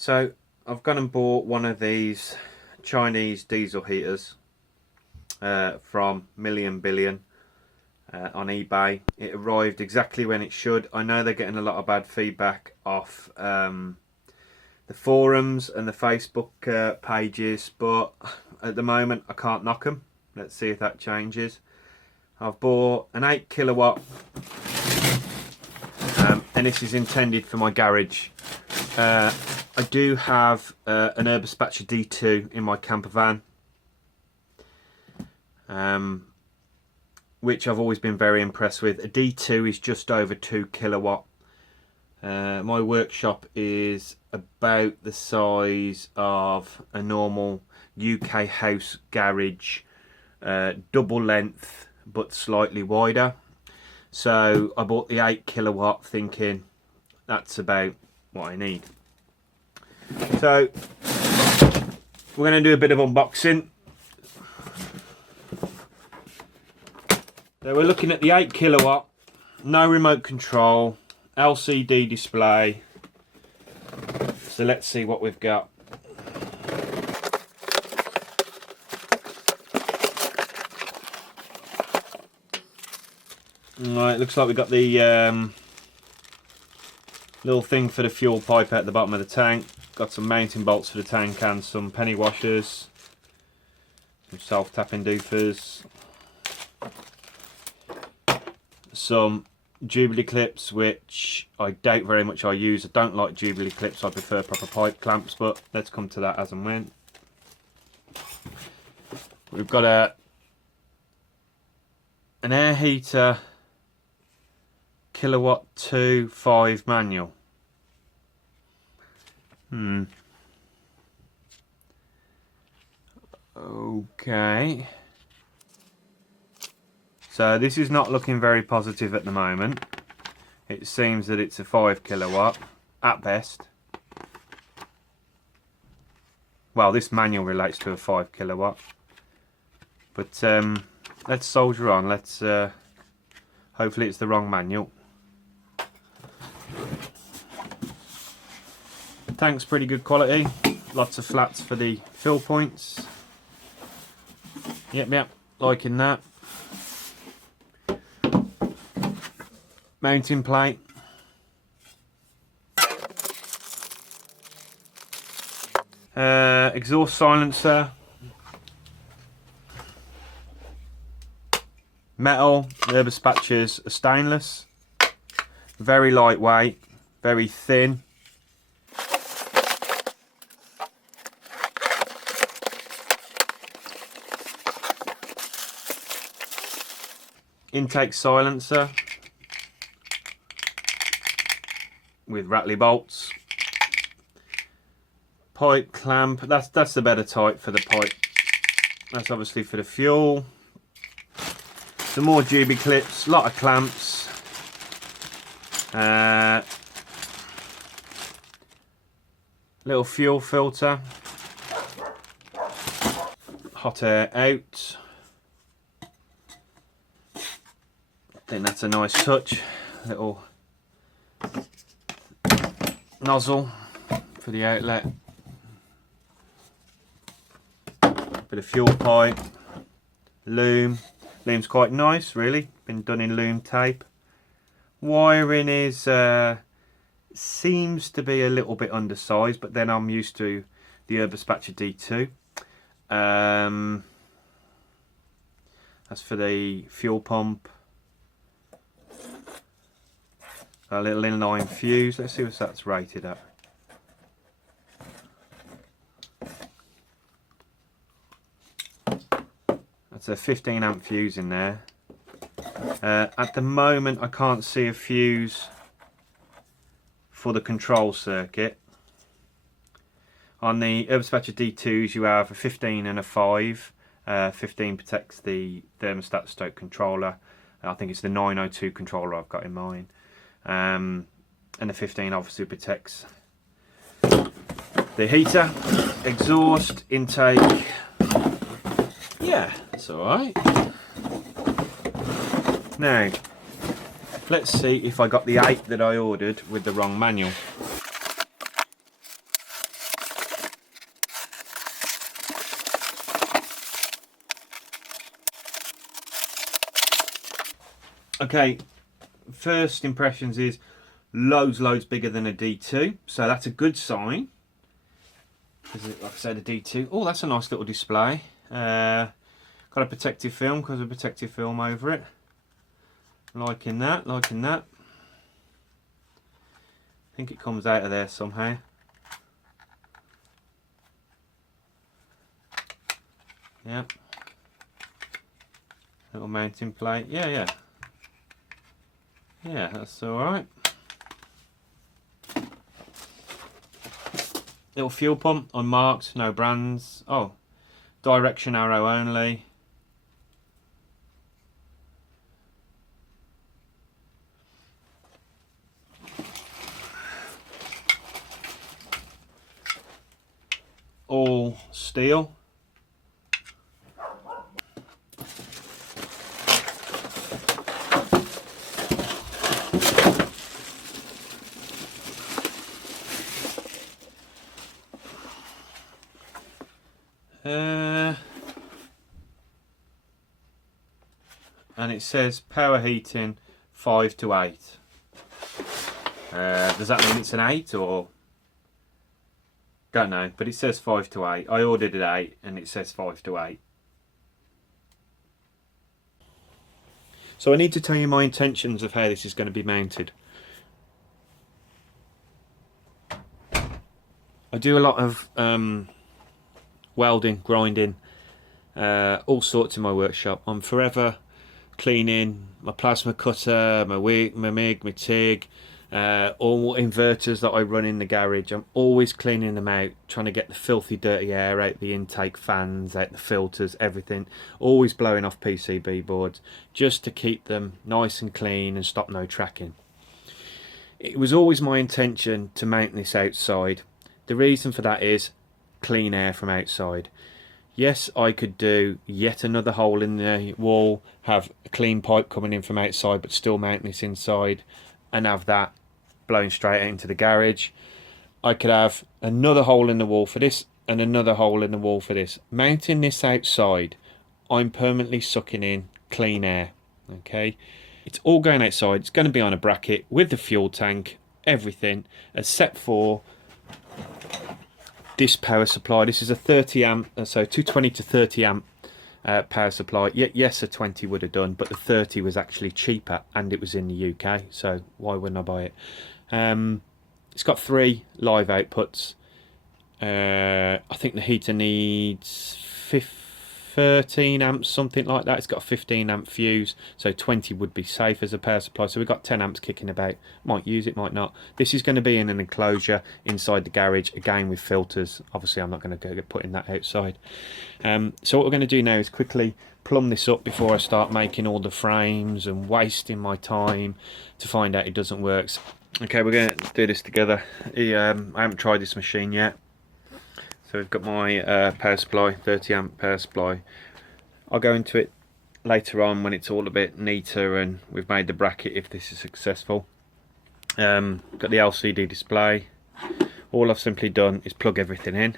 So I've gone and bought one of these Chinese diesel heaters from Million Billion on eBay. It arrived exactly when it should. I know they're getting a lot of bad feedback off the forums and the Facebook pages, but at the moment I can't knock them. Let's see if that changes. I've bought an 8 kilowatt and this is intended for my garage. I do have an Urbaspatcher D2 in my camper van, which I've always been very impressed with. A D2 is just over 2 kilowatt. My workshop is about the size of a normal UK house garage, double length but slightly wider. So I bought the 8 kilowatt thinking that's about what I need. So we're going to do a bit of unboxing. So we're looking at the 8 kilowatt, no remote control, LCD display. So let's see what we've got. Right, looks like we've got the little thing for the fuel pipe at the bottom of the tank. Got some mounting bolts for the tank and some penny washers, some self-tapping doofers, some Jubilee clips, which I doubt very much I use. I don't like Jubilee clips, I prefer proper pipe clamps, but let's come to that as and when. We've got an air heater kilowatt 2.5 manual. Okay. So this is not looking very positive at the moment. It seems that it's a 5 kilowatt at best. Well, this manual relates to a 5 kilowatt. But let's soldier on. Let's hopefully it's the wrong manual. Tank's pretty good quality. Lots of flats for the fill points. Yep, liking that. Mounting plate. Exhaust silencer. Metal. Urbaspatchers are stainless. Very lightweight. Very thin. Intake silencer with rattly bolts. Pipe clamp, that's the better type for the pipe. That's obviously for the fuel. Some more Jubilee clips, a lot of clamps. Little fuel filter. Hot air out. I think that's a nice touch. Little nozzle for the outlet. Bit of fuel pipe. Loom. Loom's quite nice, really. Been done in loom tape. Wiring is seems to be a little bit undersized, but then I'm used to the Urbaspatcher D2. That's for the fuel pump. A little inline fuse. Let's see what that's rated at. That's a 15 amp fuse in there. At the moment I can't see a fuse for the control circuit. On the Urbaspatcher D2s you have a 15 and a 5. 15 protects the thermostat stroke controller. I think it's the 902 controller I've got in mine. And the 15 obviously protects the heater. Exhaust, intake. Yeah, that's alright. Now, let's see if I got the 8 that I ordered with the wrong manual. Okay, first impressions is loads bigger than a D2, so that's a good sign. Like I said, a D2. Oh, that's a nice little display. Got a protective film, because of protective film over it. Liking that, liking that. I think it comes out of there somehow. Yep. Little mounting plate. Yeah, that's alright. Little fuel pump, unmarked, no brands. Oh, direction arrow only. All steel. And it says power heating 5 to 8. Does that mean it's an 8 or? Don't know, but it says 5 to 8. I ordered it 8 and it says 5 to 8. So I need to tell you my intentions of how this is going to be mounted. I do a lot of welding, grinding, all sorts in my workshop. I'm forever cleaning my plasma cutter, my MIG, my TIG, all inverters that I run in the garage. I'm always cleaning them out, trying to get the filthy dirty air out the intake fans, out the filters, everything. Always blowing off PCB boards just to keep them nice and clean and stop no tracking. It was always my intention to mount this outside. The reason for that is clean air from outside. Yes, I could do yet another hole in the wall, have a clean pipe coming in from outside, but still mount this inside and have that blowing straight out into the garage. I could have another hole in the wall for this and another hole in the wall for this. Mounting this outside, I'm permanently sucking in clean air. Okay, it's all going outside. It's going to be on a bracket with the fuel tank, everything, except for this power supply. This is a 30 amp, so 220 to 30 amp power supply. Yes, a 20 would have done, but the 30 was actually cheaper and it was in the UK, so why wouldn't I buy it? It's got 3 live outputs. I think the heater needs 13 amps, something like that. It's got a 15 amp fuse, so 20 would be safe as a power supply. So we've got 10 amps kicking about. Might use it, might not. This is going to be in an enclosure inside the garage, again with filters. Obviously I'm not going to go putting that outside. So what we're going to do now is quickly plumb this up before I start making all the frames and wasting my time to find out it doesn't work. Okay, we're going to do this together. I haven't tried this machine yet. So we've got my power supply, 30 amp power supply. I'll go into it later on when it's all a bit neater and we've made the bracket if this is successful. Got the LCD display. All I've simply done is plug everything in.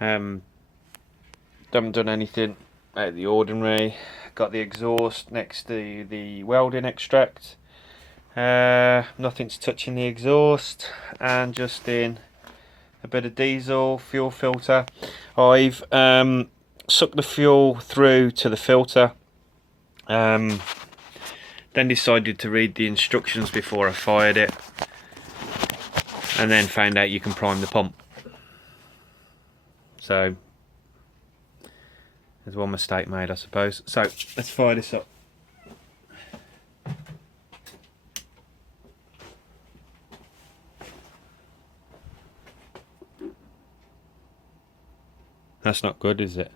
Haven't done anything out of the ordinary. Got the exhaust next to the welding extract. Nothing's touching the exhaust, and just in a bit of diesel fuel filter. I've sucked the fuel through to the filter, then decided to read the instructions before I fired it, and then found out you can prime the pump. So there's one mistake made, I suppose. So let's fire this up. That's not good, is it?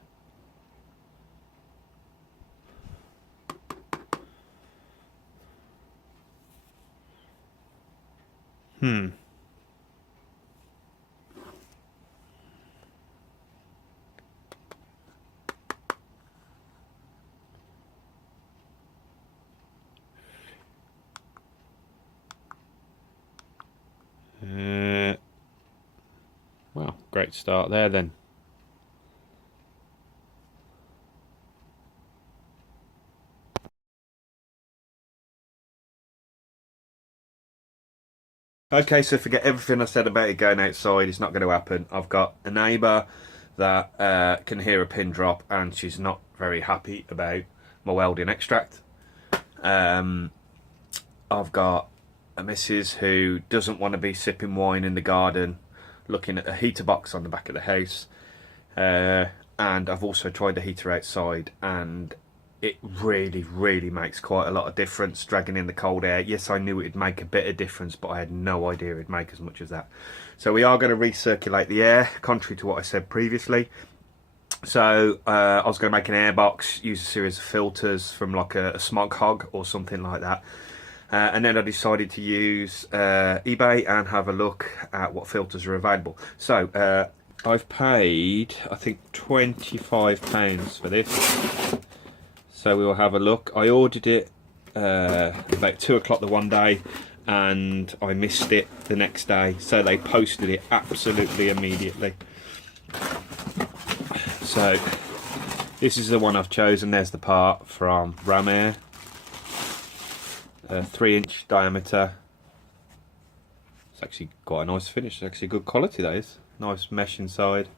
Well, great start there then. Okay, so forget everything I said about it going outside. It's not going to happen. I've got a neighbour that can hear a pin drop, and she's not very happy about my welding extract. I've got a missus who doesn't want to be sipping wine in the garden looking at a heater box on the back of the house, and I've also tried the heater outside, and it really makes quite a lot of difference dragging in the cold air. Yes, I knew it'd make a bit of difference, but I had no idea it'd make as much as that. So we are going to recirculate the air, contrary to what I said previously. So I was going to make an air box, use a series of filters from like a smog hog or something like that. And then I decided to use eBay and have a look at what filters are available. So I've paid, I think, £25 for this. So we will have a look. I ordered it about 2 o'clock the one day, and I missed it the next day. So they posted it absolutely immediately. So this is the one I've chosen. There's the part from Ramair. 3-inch diameter. It's actually quite a nice finish. It's actually good quality, that is. Nice mesh inside.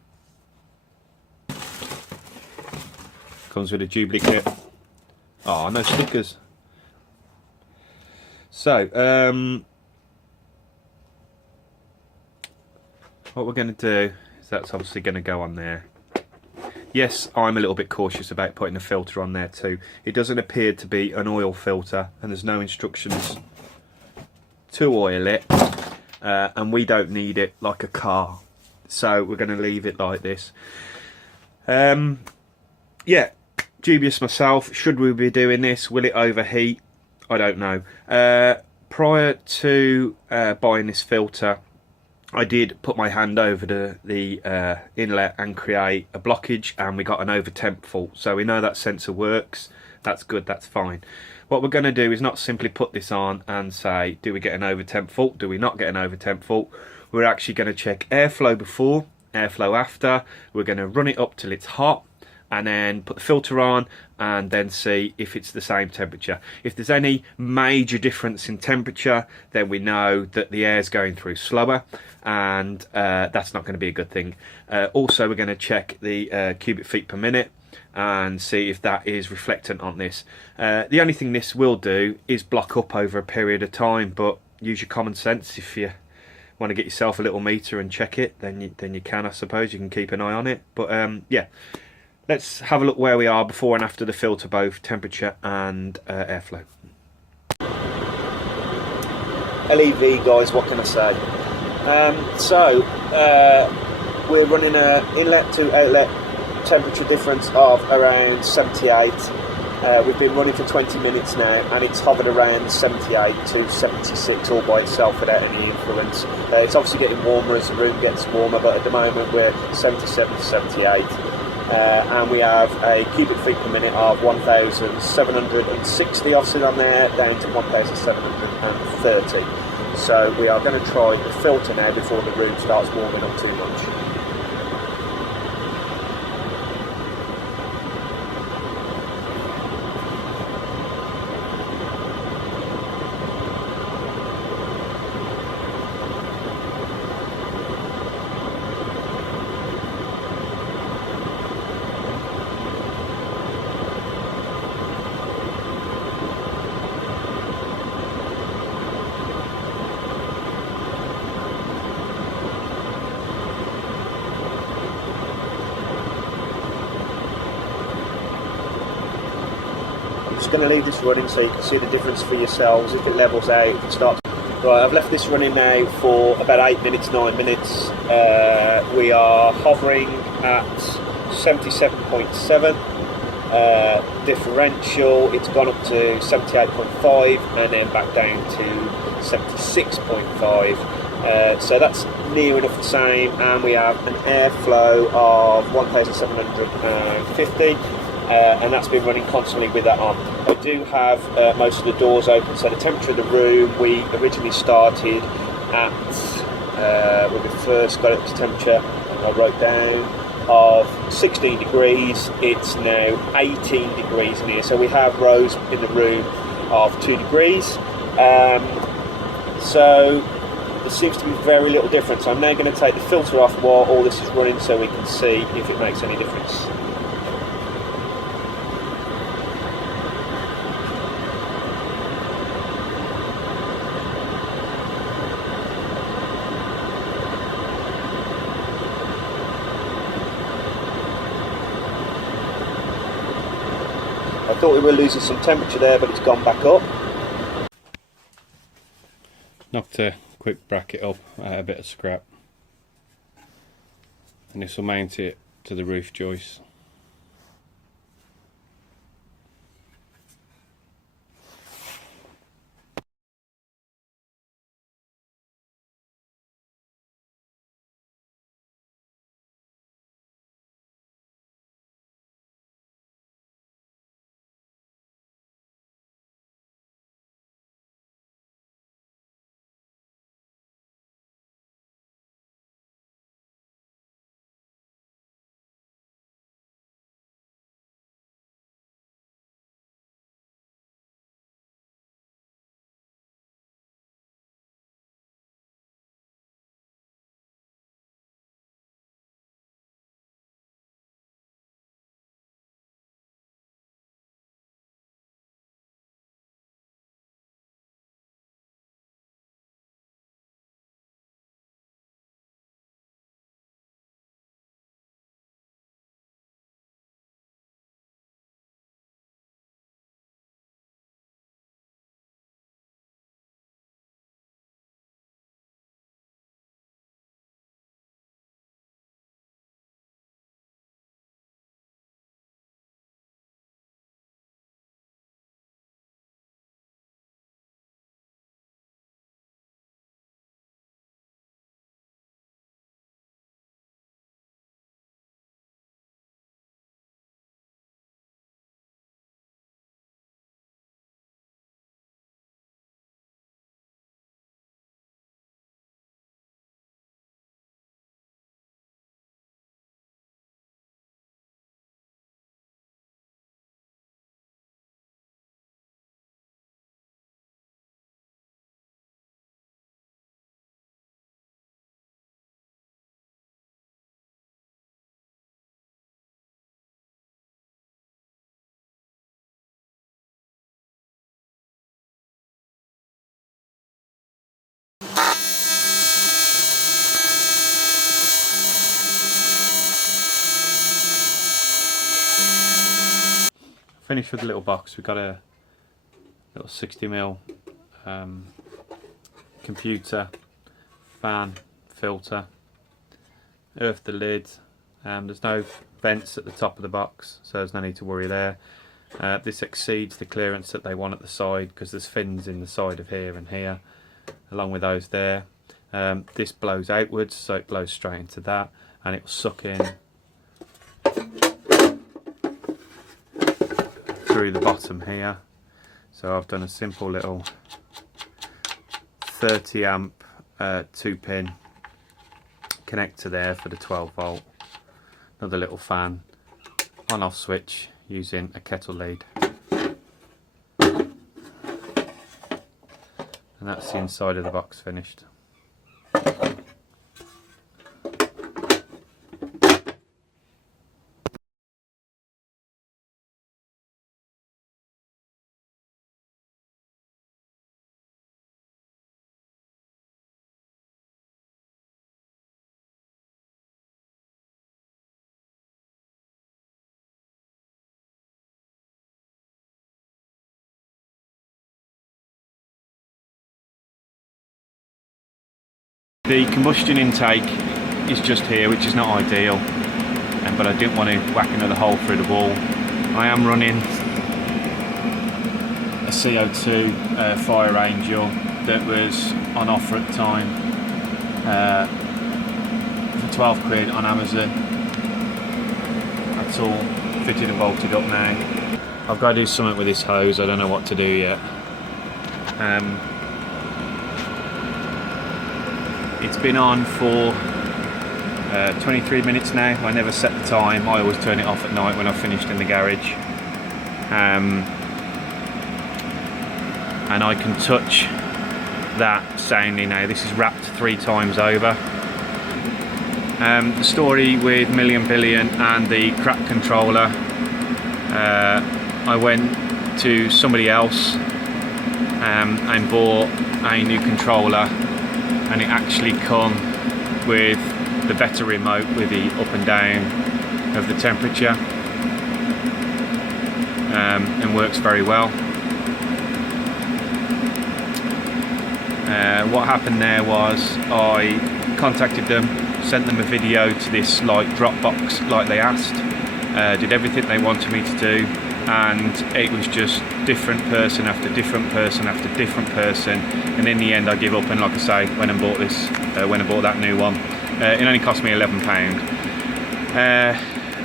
Comes with a duplicate. Oh, no stickers. So, what we're going to do is that's obviously going to go on there. Yes, I'm a little bit cautious about putting a filter on there too. It doesn't appear to be an oil filter, and there's no instructions to oil it, and we don't need it like a car. So we're going to leave it like this. Yeah. Dubious myself. Should we be doing this? Will it overheat? I don't know. Prior to buying this filter, I did put my hand over the inlet and create a blockage, and we got an over temp fault. So we know that sensor works. That's good, that's fine. What we're going to do is not simply put this on and say, do we get an over temp fault? Do we not get an over temp fault? We're actually going to check airflow before, airflow after. We're going to run it up till it's hot, and then put the filter on, and then see if it's the same temperature. If there's any major difference in temperature, then we know that the air's going through slower, and that's not going to be a good thing. Also, we're going to check the cubic feet per minute and see if that is reflectant on this. The only thing this will do is block up over a period of time, but use your common sense. If you want to get yourself a little meter and check it, then you can, I suppose. You can keep an eye on it. But yeah. Let's have a look where we are before and after the filter, both temperature and airflow. LEV guys, what can I say? We're running an inlet to outlet temperature difference of around 78. We've been running for 20 minutes now, and it's hovered around 78 to 76 all by itself without any influence. It's obviously getting warmer as the room gets warmer, but at the moment we're 77 to 78. And we have a cubic feet per minute of 1,760 offset on there, down to 1,730. So we are going to try the filter now before the room starts warming up too much. Going to leave this running so you can see the difference for yourselves. If it levels out, it starts. Right, I've left this running now for about 8 minutes, 9 minutes. We are hovering at 77.7 differential. It's gone up to 78.5 and then back down to 76.5. So that's near enough the same, and we have an airflow of 1,750. And that's been running constantly with that on. I do have most of the doors open, so the temperature of the room, we originally started at, when we first got it to temperature, I wrote down, of 16 degrees. It's now 18 degrees in here, so we have rose in the room of 2 degrees. So there seems to be very little difference. I'm now going to take the filter off while all this is running so we can see if it makes any difference. I thought we were losing some temperature there, but it's gone back up. Knocked a quick bracket up, a bit of scrap, and this will mount it to the roof joist. Finished with the little box. We've got a little 60mm computer, fan, filter, earthed the lid. There's no vents at the top of the box, so there's no need to worry there. This exceeds the clearance that they want at the side because there's fins in the side of here and here, along with those there. This blows outwards, so it blows straight into that, and it will suck in through the bottom here. So I've done a simple little 30 amp 2-pin connector there for the 12 volt. Another little fan, on off switch using a kettle lead. And that's the inside of the box finished. The combustion intake is just here, which is not ideal, but I didn't want to whack another hole through the wall. I am running a CO2 Fire Angel that was on offer at the time for 12 quid on Amazon. That's all fitted and bolted up now. I've got to do something with this hose. I don't know what to do yet. It's been on for 23 minutes now. I never set the time. I always turn it off at night when I've finished in the garage. And I can touch that soundly now. This is wrapped 3 times over. The story with Million Billion and the crack controller, I went to somebody else and bought a new controller, and it actually come with the better remote with the up and down of the temperature, and works very well. What happened there was I contacted them, sent them a video to this like Dropbox like they asked, did everything they wanted me to do, and it was just different person after different person after different person, and in the end I give up, and like I say, when I bought this, when I bought that new one, it only cost me £11.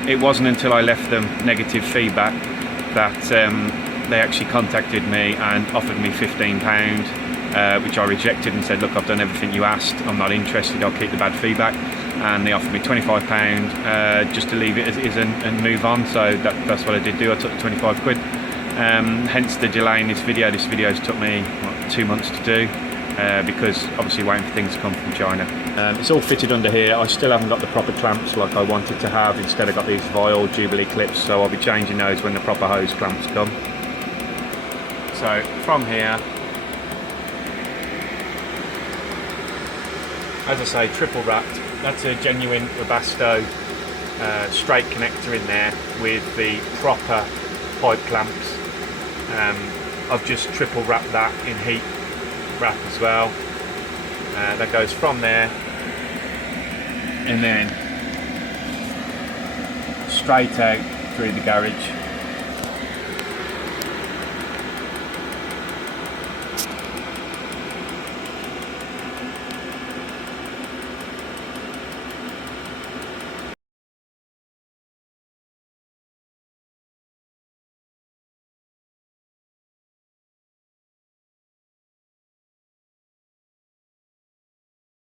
It wasn't until I left them negative feedback that they actually contacted me and offered me £15, which I rejected and said, look, I've done everything you asked, I'm not interested, I'll keep the bad feedback. And they offered me £25 just to leave it as it is and move on, so that's what I did do. I took the 25 quid. Hence the delay in this video. This video's took me 2 months to do, because obviously waiting for things to come from China. It's all fitted under here. I still haven't got the proper clamps like I wanted to have. Instead I got these vile Jubilee clips, so I'll be changing those when the proper hose clamps come. So from here, as I say, triple wrapped. That's a genuine Webasto straight connector in there with the proper pipe clamps. I've just triple wrapped that in heat wrap as well. That goes from there and then straight out through the garage.